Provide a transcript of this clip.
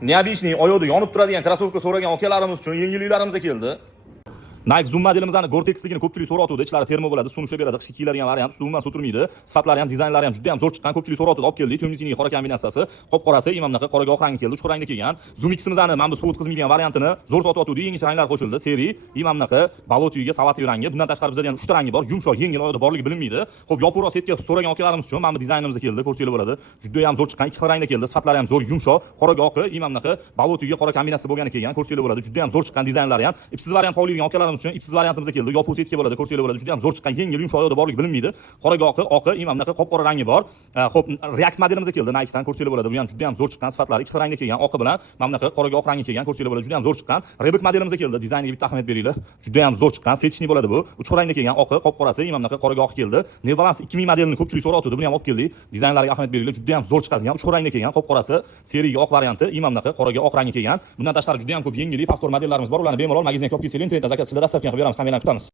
Neobishniy oyoqda yonib turadigan krossovka so'ragan akalarimiz uchun yengilliklarimizga keldi. Nike Zoom modelimizning Gore-Texligini ko'pchilik so'rayotdi. Ichlari termo bo'ladi, suv ushlab beradi, qish kiyiladigan variant, usti umuman so'tirmaydi. Sifatlari ham, dizaynlari ham juda ham zo'r chiqqan. Ko'pchilik so'rayotdi, olib keldik. Temizini qora kombinatsiyasi, qop-qorasi, imamnaqa qoraga oq rangi keldi, uch rangda kelgan. Zoom X'imizning mana bu suv o'tkazmaydigan variantini zo'r sotyapti. Yangi ranglar qo'shildi. Seri, imamnaqa balot uyiga salati rangi. Bundan tashqari bizda ham 3 ta rangi bor. Yumshoq, yengil oyoqda borligi bilinmaydi. Xo'p, yopiqroq setga so'ragan akalarimiz uchun mana bu dizaynimizga keldi. Ko'rsanglar bo'ladi. Juda ham zo'r chiqqan. Ikki xil rangda keldi. Sifatlari ham zo'r, yumshoq, qoraga oqi, imamnaqa balot uyiga qora kombinatsiya bo'lgani kelgan. Ko'rsanglar bo'ladi. Juda ham zo'r chiqqan dizaynlari ham. Ipsiz variant qolgan akalarimiz uchun ipsiz variantimiz keldi. Yopiq setga bo'ladi, ko'rsanglar bo'ladi. Juda ham zo'r chiqqan, yengil, yumshoq oyoqda borligi bilinmaydi. Qoraga oqi, imamnaqa qop-qora rangi bor. Xo'p, React modelimizga keldi. Nike dan ko'rsanglar bo'ladi. Bu ham juda ham zo'r chiqqan sifatlari. Ikki xil rangda kelgan, oqi bilan mamnaqa qoraga oq rangi kelgan. Ko'rsanglar bo'ladi. Juda ham zo'r chiqqan. Reebok modelimizga keldi. Dizayniga bitta ahamiyat beringlar. Juda ham zo'r chiqqan. Setishni bo'ladi bu. Uch xil rangda kelgan, oqi, qop-qorasi, imamnaqa qoraga oq keldi. New Balance 2000 modelini ko'pchilik so'rayotdi. Buni ham olib keldik. Dizaynlariga ahamiyat beringlar. Juda ham zo'r chiqadigan, uch xil rangda kelgan, qop-qorasi, seriga oq varianti, imamnaqa qoraga oq rangi kelgan. Bundan tashqari juda ham ko'p yengillik, повтор modellarimiz bor. Ularni bemalol magazinga olib kelsanglar, internet zakaz qilib dastavka qilib beramiz. Kamerani kutamiz.